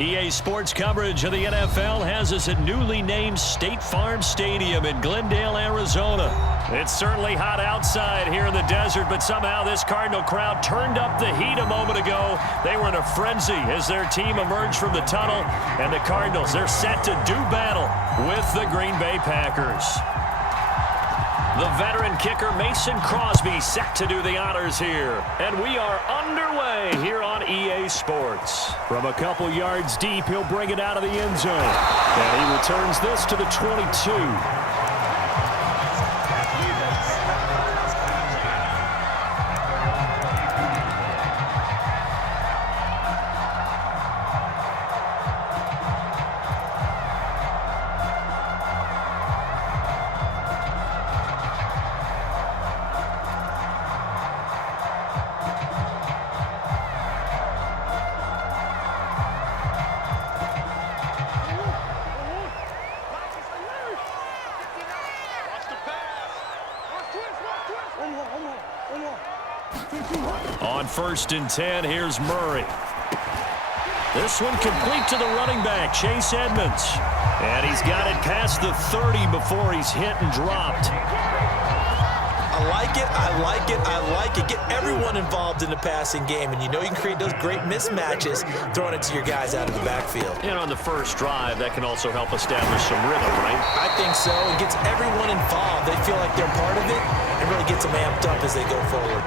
EA Sports coverage of the NFL has us at newly named State Farm Stadium in Glendale, Arizona. It's certainly hot outside here in the desert, but somehow this Cardinal crowd turned up the heat a moment ago. They were in a frenzy as their team emerged from the tunnel, and the Cardinals, they're set to do battle with the Green Bay Packers. The veteran kicker Mason Crosby set to do the honors here. And we are underway here on EA Sports. From a couple yards deep, he'll bring it out of the end zone. And he returns this to the 22. On 1st and 10, here's Murray. This one complete to the running back, Chase Edmonds. And he's got it past the 30 before he's hit and dropped. I like it, I like it, I like it. Get everyone involved in the passing game, and you know you can create those great mismatches throwing it to your guys out of the backfield. And on the first drive, that can also help establish some rhythm, right? I think so. It gets everyone involved. They feel like they're part of it, and really gets them amped up as they go forward.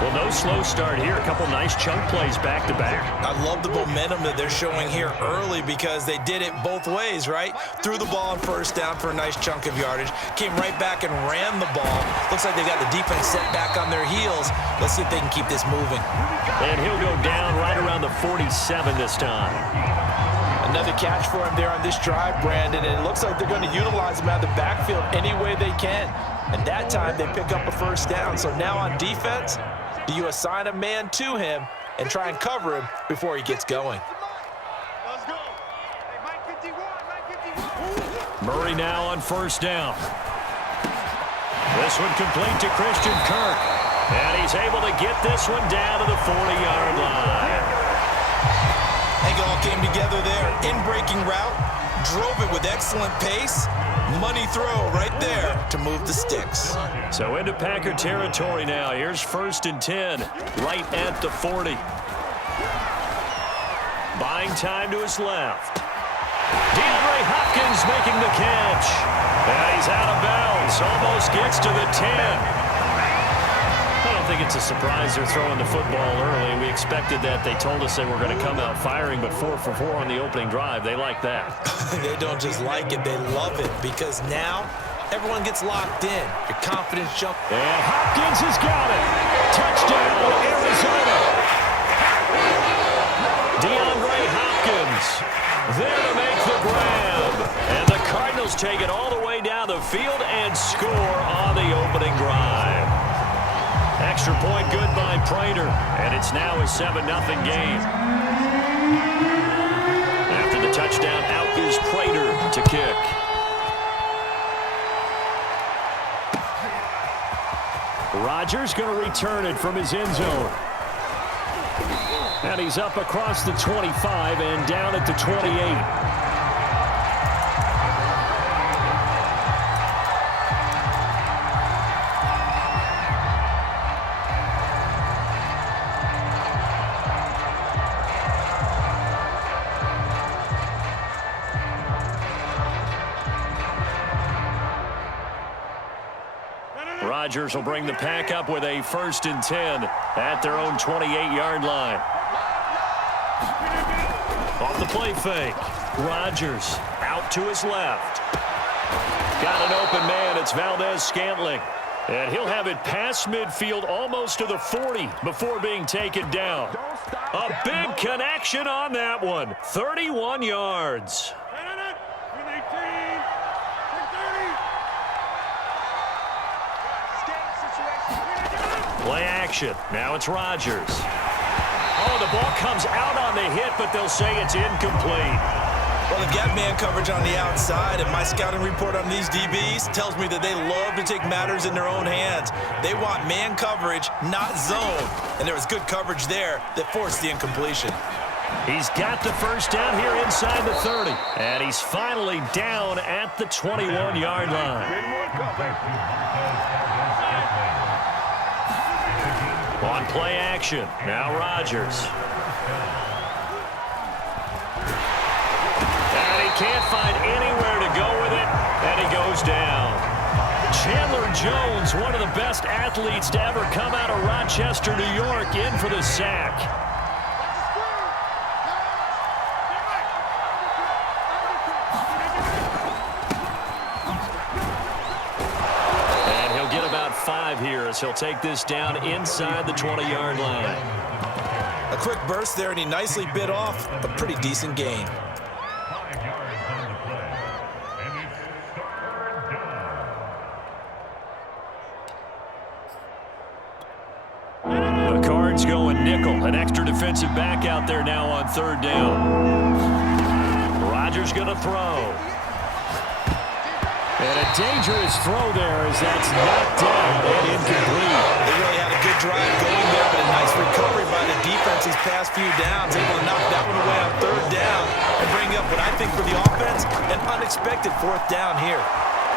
Well, no slow start here. A couple nice chunk plays back-to-back. I love the momentum that they're showing here early because they did it both ways, right? Threw the ball on first down for a nice chunk of yardage. Came right back and ran the ball. Looks like they've got the defense set back on their heels. Let's see if they can keep this moving. And he'll go down right around the 47 this time. Another catch for him there on this drive, Brandon, and it looks like they're going to utilize him out of the backfield any way they can. And that time, they pick up a first down. So now on defense, do you assign a man to him and try and cover him before he gets going? Let's go. Hey, Mike 51, Mike 51. Murray now on first down. This one complete to Christian Kirk. And he's able to get this one down to the 40-yard line. I think it all came together there. In-breaking route, drove it with excellent pace. Money throw right there to move the sticks. So into Packer territory now. Here's 1st and 10, right at the 40. Buying time to his left. DeAndre Hopkins making the catch. And he's out of bounds. Almost gets to the 10. I don't think it's a surprise they're throwing the football early. We expected that. They told us they were going to come out firing, but 4 for 4 on the opening drive. They like that. They don't just like it, they love it, because now everyone gets locked in. Your confidence jump. And Hopkins has got it. Touchdown, Arizona. DeAndre Hopkins there to make the grab. And the Cardinals take it all the way down the field and score on the opening drive. Extra point good by Prater, and it's now a 7-0 game. After the touchdown, out is Prater to kick. Rodgers going to return it from his end zone. And he's up across the 25 and down at the 28. Rodgers will bring the pack up with a 1st and 10 at their own 28-yard line. Off the play fake. Rodgers out to his left. Got an open man. It's Valdez-Scantling. And he'll have it past midfield almost to the 40 before being taken down. A big connection on that one. 31 yards. Play action. Now it's Rodgers. Oh, the ball comes out on the hit, but they'll say it's incomplete. Well, they've got man coverage on the outside, and my scouting report on these DBs tells me that they love to take matters in their own hands. They want man coverage, not zone. And there was good coverage there that forced the incompletion. He's got the first down here inside the 30. And he's finally down at the 21-yard line. On play action, now Rodgers. And he can't find anywhere to go with it, and he goes down. Chandler Jones, one of the best athletes to ever come out of Rochester, New York, in for the sack. And he'll get about 5 here as he'll take this down inside the 20-yard line. A quick burst there, and he nicely bit off a pretty decent gain. The Cards going nickel. An extra defensive back out there now on 3rd down. Rodgers going to throw. And a dangerous throw there as that's knocked down and incomplete. They really had a good drive going there, but a nice recovery by the defense these past few downs. Able to knock that one away on 3rd down and bring up what I think for the offense, an unexpected 4th down here.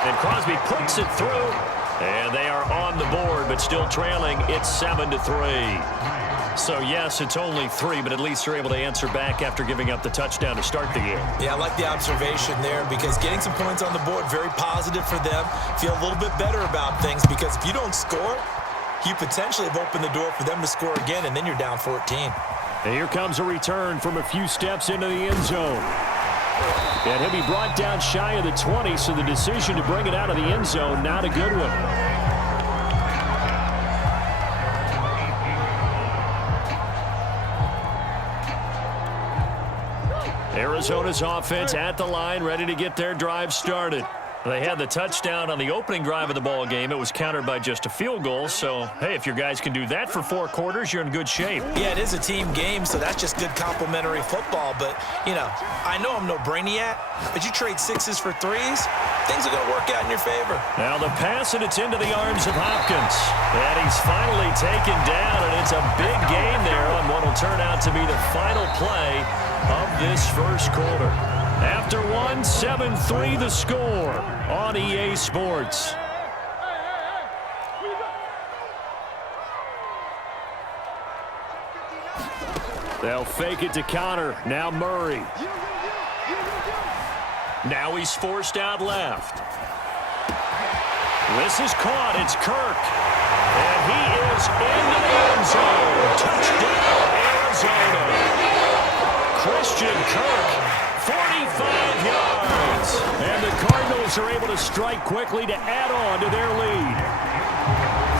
And Crosby puts it through. And they are on the board, but still trailing. It's 7-3. So, yes, it's only 3, but at least they're able to answer back after giving up the touchdown to start the game. Yeah, I like the observation there because getting some points on the board, very positive for them. Feel a little bit better about things because if you don't score, you potentially have opened the door for them to score again, and then you're down 14. And here comes a return from a few steps into the end zone. And he'll be brought down shy of the 20, so the decision to bring it out of the end zone, not a good one. Arizona's offense at the line, ready to get their drive started. They had the touchdown on the opening drive of the ball game. It was countered by just a field goal. So, hey, if your guys can do that for 4 quarters, you're in good shape. Yeah, it is a team game, so that's just good complimentary football. But, you know, I know I'm no brainiac, but you trade 6s for 3s, things are going to work out in your favor. Now the pass, and it's into the arms of Hopkins. And he's finally taken down, and it's a big gain there on what will turn out to be the final play of this first quarter. After 1, 7-3 the score on EA Sports. They'll fake it to Connor. Now Murray. Now he's forced out left. This is caught. It's Kirk. And he is into the end zone. Touchdown, Arizona. Christian Kirk, 45 yards. And the Cardinals are able to strike quickly to add on to their lead.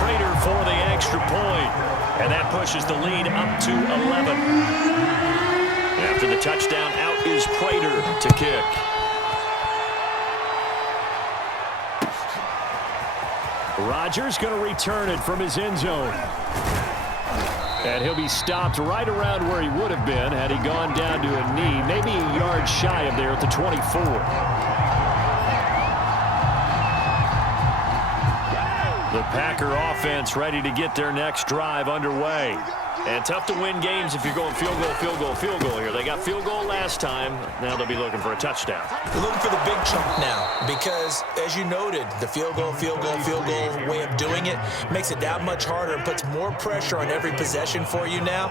Prater for the extra point. And that pushes the lead up to 11. After the touchdown, out is Prater to kick. Rodgers going to return it from his end zone. And he'll be stopped right around where he would have been had he gone down to a knee, maybe a yard shy of there at the 24. The Packer offense ready to get their next drive underway. And tough to win games if you're going field goal, field goal, field goal here. They got field goal last time. Now they'll be looking for a touchdown. They're looking for the big chunk now because, as you noted, the field goal way of doing it makes it that much harder and puts more pressure on every possession for you now.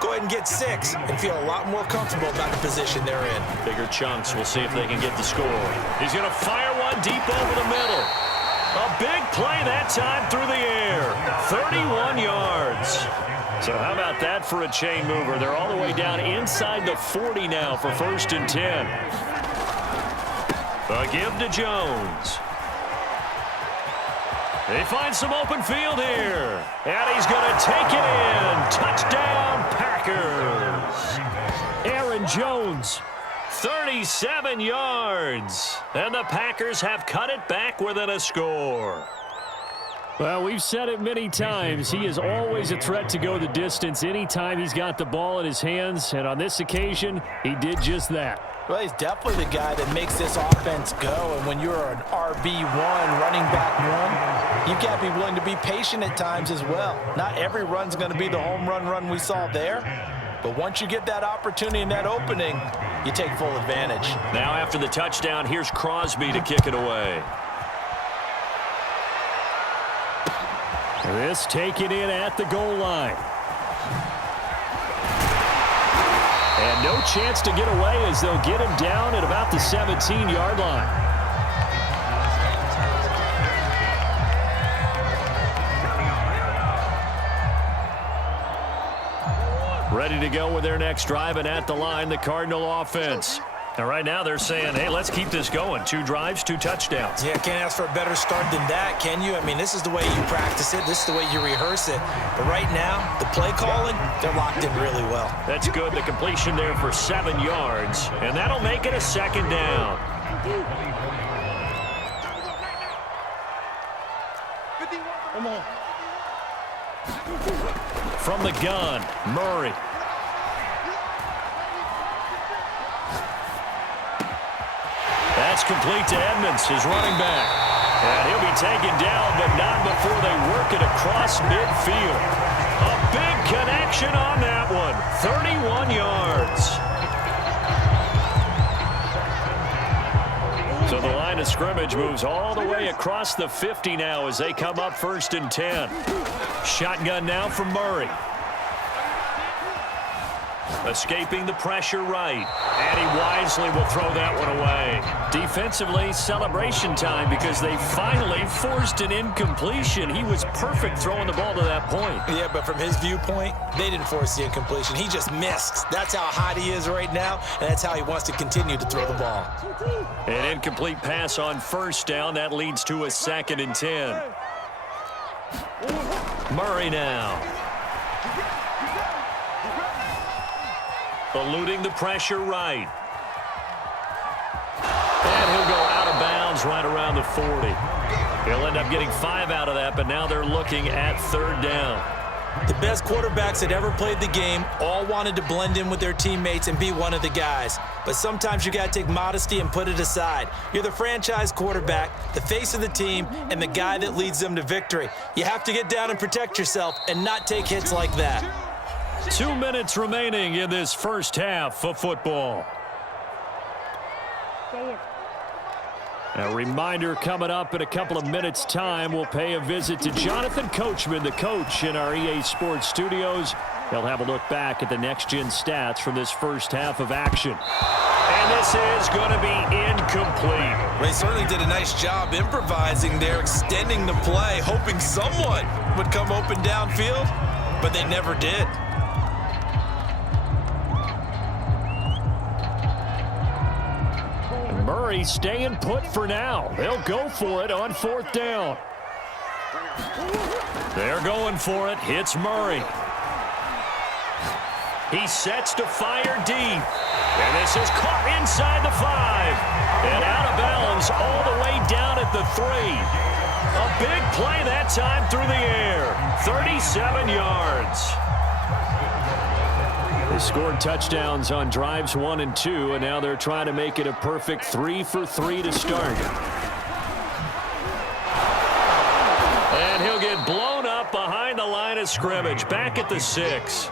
Go ahead and get 6 and feel a lot more comfortable about the position they're in. Bigger chunks. We'll see if they can get the score. He's going to fire one deep over the middle. A big play that time through the air. 31 yards. So how about that for a chain mover? They're all the way down inside the 40 now for 1st and 10. A give to Jones. They find some open field here. And he's going to take it in. Touchdown, Packers. Aaron Jones, 37 yards. And the Packers have cut it back within a score. Well, we've said it many times. He is always a threat to go the distance anytime he's got the ball in his hands. And on this occasion, he did just that. Well, he's definitely the guy that makes this offense go. And when you're an RB1, running back 1, you've got to be willing to be patient at times as well. Not every run's going to be the home run we saw there. But once you get that opportunity and that opening, you take full advantage. Now after the touchdown, here's Crosby to kick it away. This taken in at the goal line. And no chance to get away as they'll get him down at about the 17-yard line. Ready to go with their next drive, and at the line, the Cardinal offense. Now, right now, they're saying, hey, let's keep this going. 2 drives, 2 touchdowns. Yeah, can't ask for a better start than that, can you? I mean, this is the way you practice it. This is the way you rehearse it. But right now, the play calling, they're locked in really well. That's good. The completion there for 7 yards, and that'll make it a 2nd down. Come on. From the gun, Murray. That's complete to Edmonds, his running back. And he'll be taken down, but not before they work it across midfield. A big connection on that one. 31 yards. So the line of scrimmage moves all the way across the 50 now as they come up 1st and 10. Shotgun now from Murray. Escaping the pressure right. And he wisely will throw that one away. Defensively, celebration time because they finally forced an incompletion. He was perfect throwing the ball to that point. Yeah, but from his viewpoint, they didn't force the incompletion. He just missed. That's how hot he is right now, and that's how he wants to continue to throw the ball. An incomplete pass on 1st down. That leads to a 2nd and 10. Murray now. Eluding the pressure right. And he'll go out of bounds right around the 40. He'll end up getting 5 out of that, but now they're looking at 3rd down. The best quarterbacks that ever played the game all wanted to blend in with their teammates and be one of the guys. But sometimes you got to take modesty and put it aside. You're the franchise quarterback, the face of the team, and the guy that leads them to victory. You have to get down and protect yourself and not take hits like that. 2 minutes remaining in this first half of football. A reminder coming up in a couple of minutes' time. We'll pay a visit to Jonathan Coachman, the coach in our EA Sports studios. He'll have a look back at the next-gen stats from this first half of action. And this is going to be incomplete. They certainly did a nice job improvising there, extending the play, hoping someone would come open downfield, but they never did. Murray staying put for now. They'll go for it on 4th down. They're going for it. Hits Murray. He sets to fire deep. And this is caught inside the 5. And out of bounds all the way down at the 3. A big play that time through the air. 37 yards. They scored touchdowns on drives 1 and 2, and now they're trying to make it a perfect 3 for 3 to start. And he'll get blown up behind the line of scrimmage, back at the 6.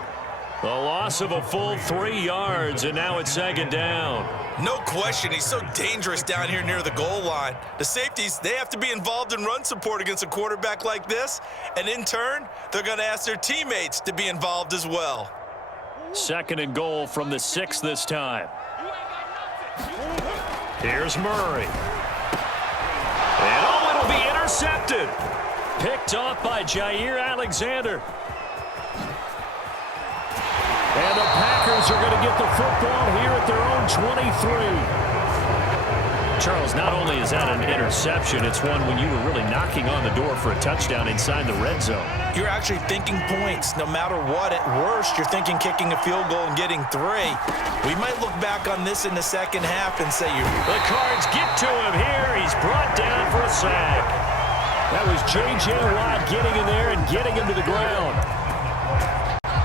The loss of a full 3 yards, and now it's 2nd down. No question, he's so dangerous down here near the goal line. The safeties, they have to be involved in run support against a quarterback like this, and in turn, they're going to ask their teammates to be involved as well. 2nd and goal from the 6 this time. Here's Murray. And it'll be intercepted. Picked off by Jair Alexander. And the Packers are going to get the football here at their own 23. Charles, not only is that an interception, it's one when you were really knocking on the door for a touchdown inside the red zone. You're actually thinking points no matter what. At worst, you're thinking kicking a field goal and getting 3. We might look back on this in the 2nd half and say the Cards get to him here. He's brought down for a sack. That was J.J. Watt getting in there and getting him to the ground.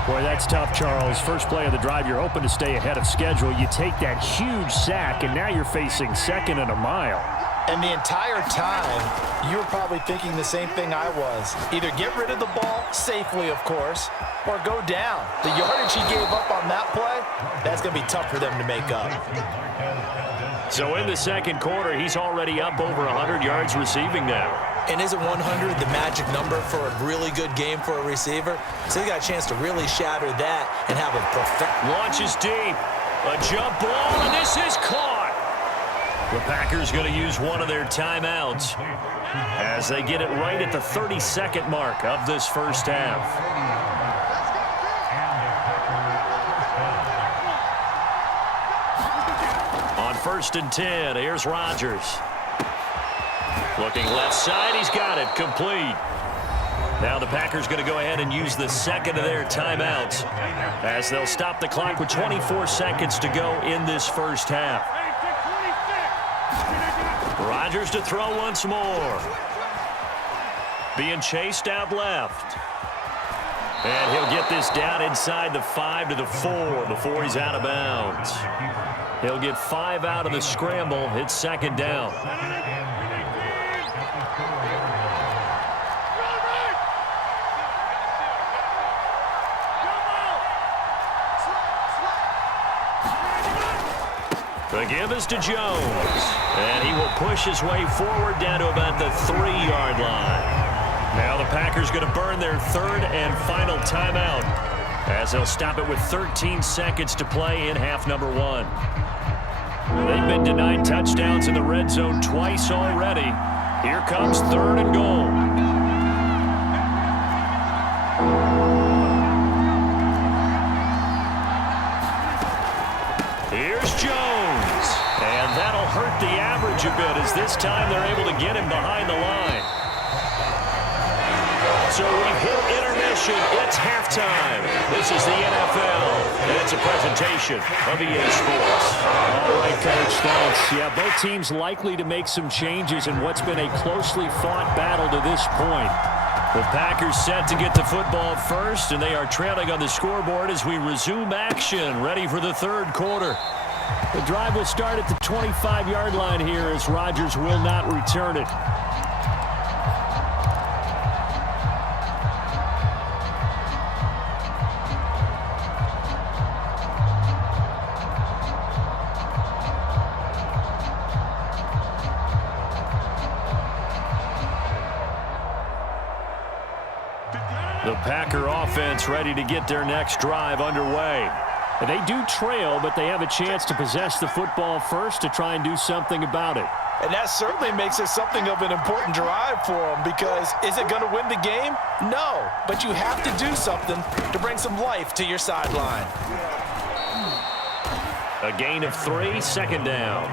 Boy, that's tough, Charles. First play of the drive, you're hoping to stay ahead of schedule. You take that huge sack, and now you're facing 2nd and a mile. And the entire time, you were probably thinking the same thing I was. Either get rid of the ball, safely of course, or go down. The yardage he gave up on that play, that's going to be tough for them to make up. So in the second quarter, he's already up over 100 yards receiving now. And isn't 100 the magic number for a really good game for a receiver? So he got a chance to really shatter that and have a perfect... Launches deep. A jump ball, and this is caught. The Packers going to use one of their timeouts as they get it right at the 32nd mark of this first half. On 1st and 10, here's Rodgers. Looking left side, he's got it, complete. Now the Packers going to go ahead and use the second of their timeouts as they'll stop the clock with 24 seconds to go in this first half. Rodgers to throw once more. Being chased out left. And he'll get this down inside the 5 to the 4 before he's out of bounds. He'll get 5 out of the scramble. It's second down. The give is to Jones. And he will push his way forward down to about the 3-yard line. Now the Packers going to burn their third and final timeout as they'll stop it with 13 seconds to play in half number 1. They've been denied touchdowns in the red zone twice already. Here comes 3rd and goal. Here's Jones. And that'll hurt the average a bit as this time they're able to get him behind the line. So we've hit intermission. It's halftime. This is the NFL, and it's a presentation of EA Sports. All right, Coach, thanks. Yeah, both teams likely to make some changes in what's been a closely fought battle to this point. The Packers set to get the football first, and they are trailing on the scoreboard as we resume action, ready for the third quarter. The drive will start at the 25-yard line here as Rodgers will not return it. The Packer offense ready to get their next drive underway. They do trail, but they have a chance to possess the football first to try and do something about it. And that certainly makes it something of an important drive for them because is it going to win the game? No, but you have to do something to bring some life to your sideline. A gain of 3, second down.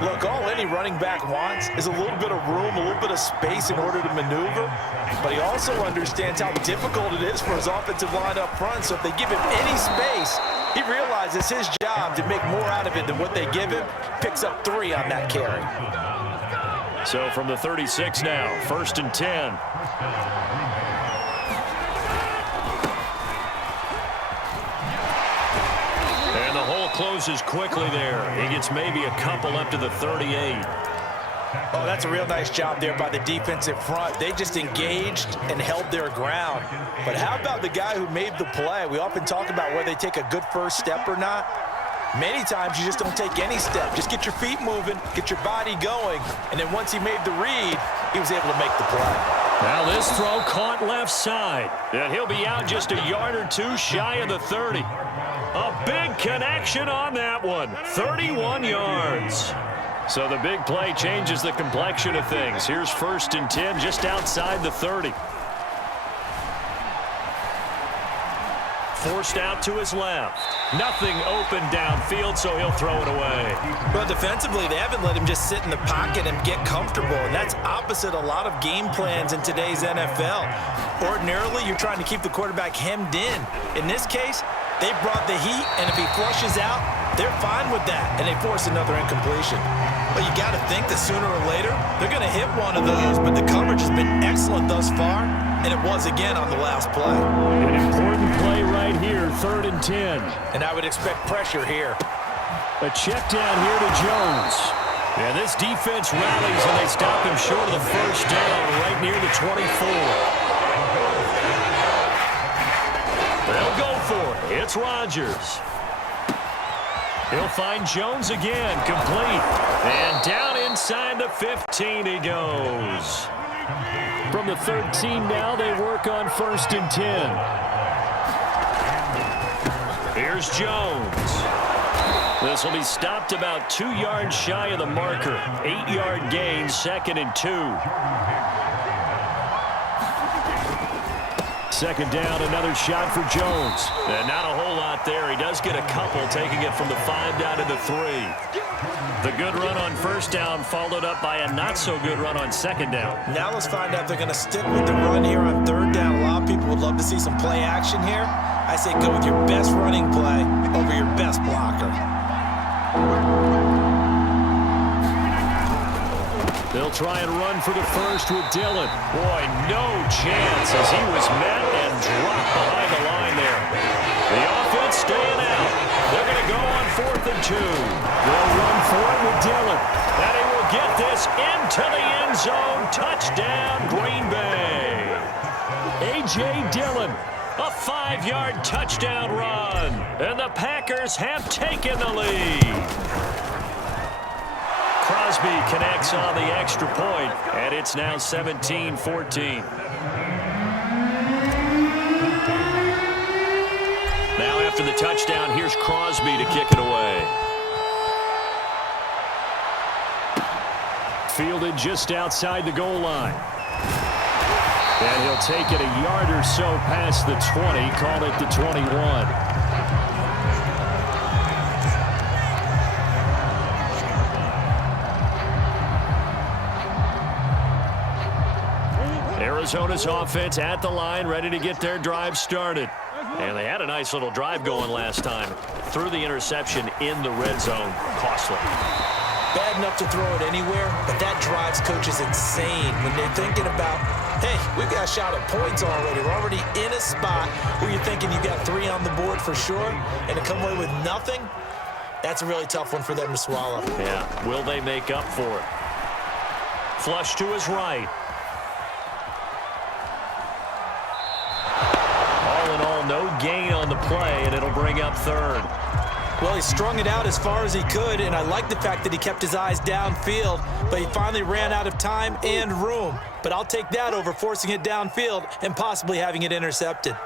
Look, all any running back wants is a little bit of room, a little bit of space in order to maneuver, but he also understands how difficult it is for his offensive line up front, so if they give him any space, he realizes his job to make more out of it than what they give him, picks up 3 on that carry. So from the 36 now, 1st and 10. And the hole closes quickly there. He gets maybe a couple up to the 38. Oh, that's a real nice job there by the defensive front. They just engaged and held their ground. But how about the guy who made the play? We often talk about whether they take a good first step or not. Many times you just don't take any step. Just get your feet moving, get your body going, and then once he made the read, he was able to make the play. Now this throw caught left side. And he'll be out just a yard or 2 shy of the 30. A big connection on that one. 31 yards. So the big play changes the complexion of things. Here's 1st and 10 just outside the 30. Forced out to his left. Nothing open downfield, so he'll throw it away. Well, defensively, they haven't let him just sit in the pocket and get comfortable, and that's opposite a lot of game plans in today's NFL. Ordinarily, you're trying to keep the quarterback hemmed in. In this case, they brought the heat, and if he flushes out, they're fine with that, and they force another incompletion. But you got to think that sooner or later, they're going to hit one of those, but the coverage has been excellent thus far, and it was again on the last play. An important play right here, 3rd and 10. And I would expect pressure here. A check down here to Jones. And this defense rallies, and they stop him short of the first down right near the 24. They'll go for it. It's Rodgers. He'll find Jones again, complete. And down inside the 15 he goes. From the 13 now, they work on 1st and 10. Here's Jones. This will be stopped about 2 yards shy of the marker. 8-yard gain, 2nd and 2. 2nd down, another shot for Jones. And not a whole lot there. He does get a couple, taking it from the 5 down to the 3. The good run on 1st down followed up by a not-so-good run on 2nd down. Now let's find out if they're going to stick with the run here on 3rd down. A lot of people would love to see some play action here. I say go with your best running play over your best blocker. They'll try and run for the first with Dillon. Boy, no chance as he was met and dropped behind the line there. The offense staying out. They're going to go on 4th and 2. They'll run for it with Dillon. And he will get this into the end zone. Touchdown, Green Bay. A.J. Dillon, a 5-yard touchdown run. And the Packers have taken the lead. Crosby connects on the extra point, and it's now 17-14. Now after the touchdown, here's Crosby to kick it away. Fielded just outside the goal line. And he'll take it a yard or so past the 20, call it the 21. Arizona's offense at the line, ready to get their drive started. And they had a nice little drive going last time. Threw the interception in the red zone. Costly. Bad enough to throw it anywhere, but that drives coaches insane when they're thinking about, hey, we've got a shot at points already. We're already in a spot where you're thinking you got 3 on the board for sure, and to come away with nothing, that's a really tough one for them to swallow. Yeah, will they make up for it? Flush to his right. No gain on the play, and it'll bring up 3rd. Well, he strung it out as far as he could, and I like the fact that he kept his eyes downfield, but he finally ran out of time and room. But I'll take that over forcing it downfield and possibly having it intercepted.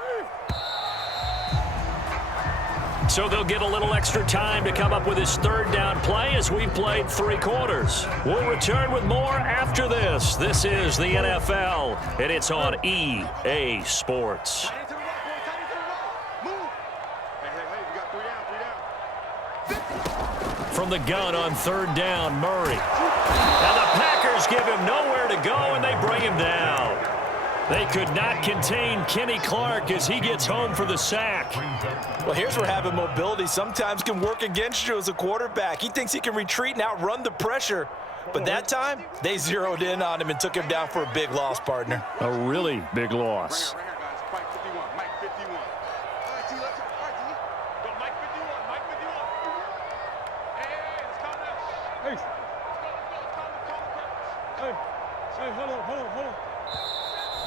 So they'll get a little extra time to come up with his 3rd down play as we've played 3 quarters. We'll return with more after this. This is the NFL, and it's on EA Sports. From the gun on 3rd down, Murray. Now the Packers give him nowhere to go, and they bring him down. They could not contain Kenny Clark as he gets home for the sack. Well, here's where having mobility sometimes can work against you as a quarterback. He thinks he can retreat and outrun the pressure. But that time, they zeroed in on him and took him down for a big loss, partner. A really big loss.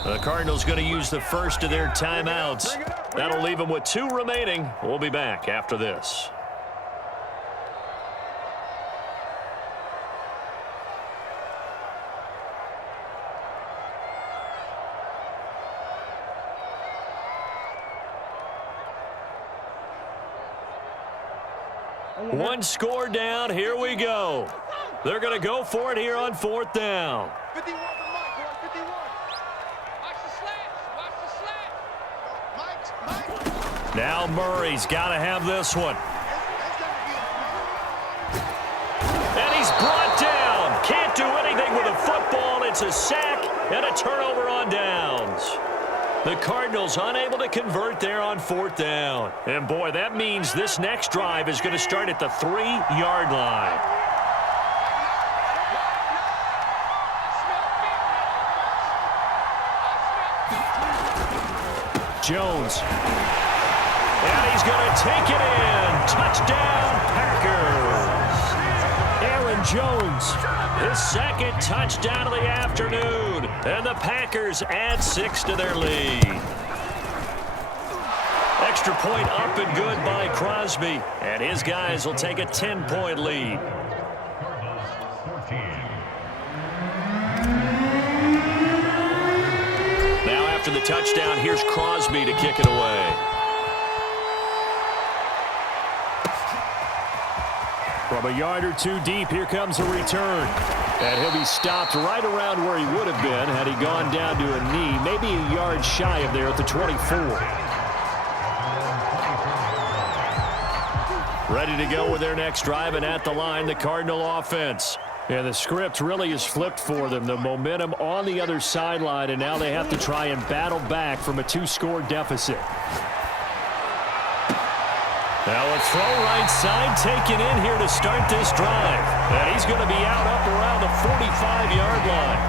The Cardinals going to use the first of their timeouts. That'll leave them with 2 remaining. We'll be back after this. One score down. Here we go. They're going to go for it here on 4th down. 51 to Mike, boy, 51. Watch the slash. Mike. Now Murray's got to have this one. And he's brought down. Can't do anything with a football. It's a sack and a turnover on downs. The Cardinals unable to convert there on 4th down. And boy, that means this next drive is going to start at the 3-yard line. Jones. And he's going to take it in. Touchdown, Packers. Aaron Jones, his second touchdown of the afternoon. And the Packers add 6 to their lead. Extra point up and good by Crosby. And his guys will take a 10-point lead. Now after the touchdown, here's Crosby to kick it away. From a yard or two deep, here comes a return. And he'll be stopped right around where he would have been had he gone down to a knee, maybe a yard shy of there at the 24. Ready to go with their next drive, and at the line, the Cardinal offense. And the script really is flipped for them. The momentum on the other sideline, and now they have to try and battle back from a 2-score deficit. Now a throw right side taken in here to start this drive. And he's going to be out up around the 45-yard line.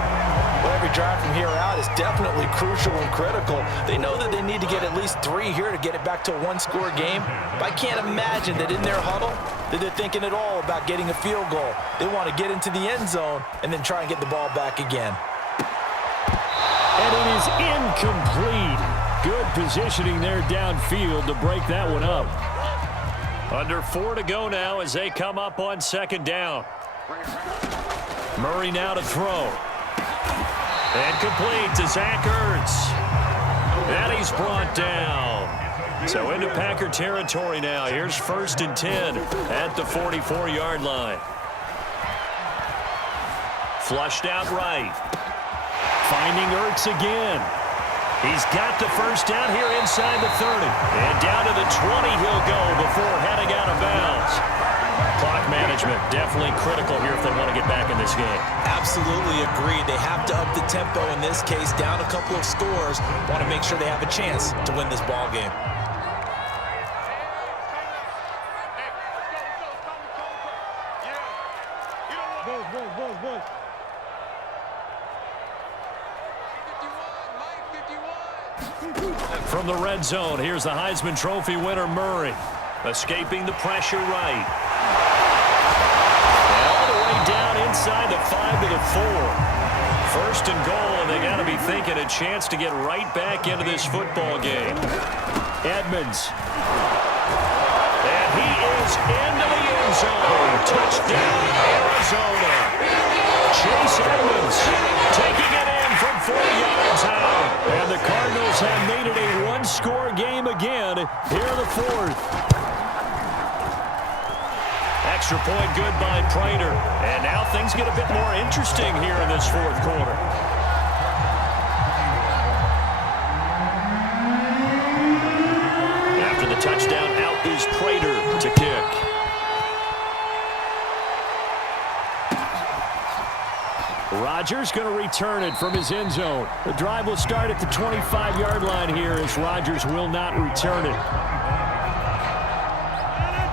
Well, every drive from here out is definitely crucial and critical. They know that they need to get at least 3 here to get it back to a 1-score game. But I can't imagine that in their huddle that they're thinking at all about getting a field goal. They want to get into the end zone and then try and get the ball back again. And it is incomplete. Good positioning there downfield to break that one up. Under 4 to go now as they come up on second down. Murray now to throw. And complete to Zach Ertz. And he's brought down. So into Packer territory now. Here's 1st and 10 at the 44-yard line. Flushed out right. Finding Ertz again. He's got the first down here inside the 30. And down to the 20 he'll go before heading out of bounds. Clock management definitely critical here if they want to get back in this game. Absolutely agreed. They have to up the tempo in this case, down a couple of scores. Want to make sure they have a chance to win this ball game. From the red zone, here's the Heisman Trophy winner, Murray. Escaping the pressure right. All the way down inside the 5 to the 4. 1st and goal, and they got to be thinking a chance to get right back into this football game. Edmonds. And he is into the end zone. Touchdown, Arizona. Chase Edmonds taking it in from 40 yards out. And the Cardinals have made it a 1-score game again here in the 4th. Extra point good by Prater. And now things get a bit more interesting here in this 4th quarter. After the touchdown, out is Prater to kick. Rodgers going to return it from his end zone. The drive will start at the 25-yard line here as Rodgers will not return it.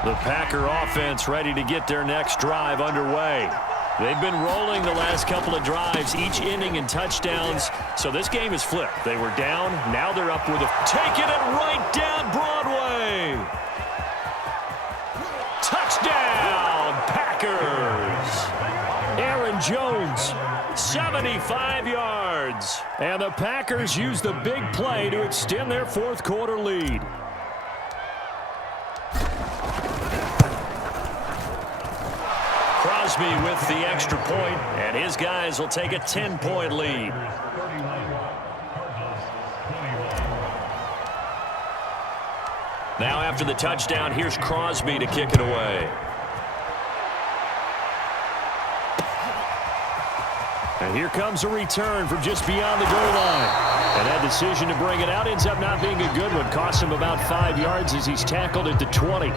The Packer offense ready to get their next drive underway. They've been rolling the last couple of drives, each inning in touchdowns. So this game is flipped. They were down, now they're up with taking it right down Broadway. Touchdown, Packers. Aaron Jones, 75 yards. And the Packers use the big play to extend their 4th quarter lead. Crosby with the extra point, and his guys will take a 10-point lead. Now after the touchdown, here's Crosby to kick it away. And here comes a return from just beyond the goal line. And that decision to bring it out ends up not being a good one. Costs him about 5 yards as he's tackled at the 20.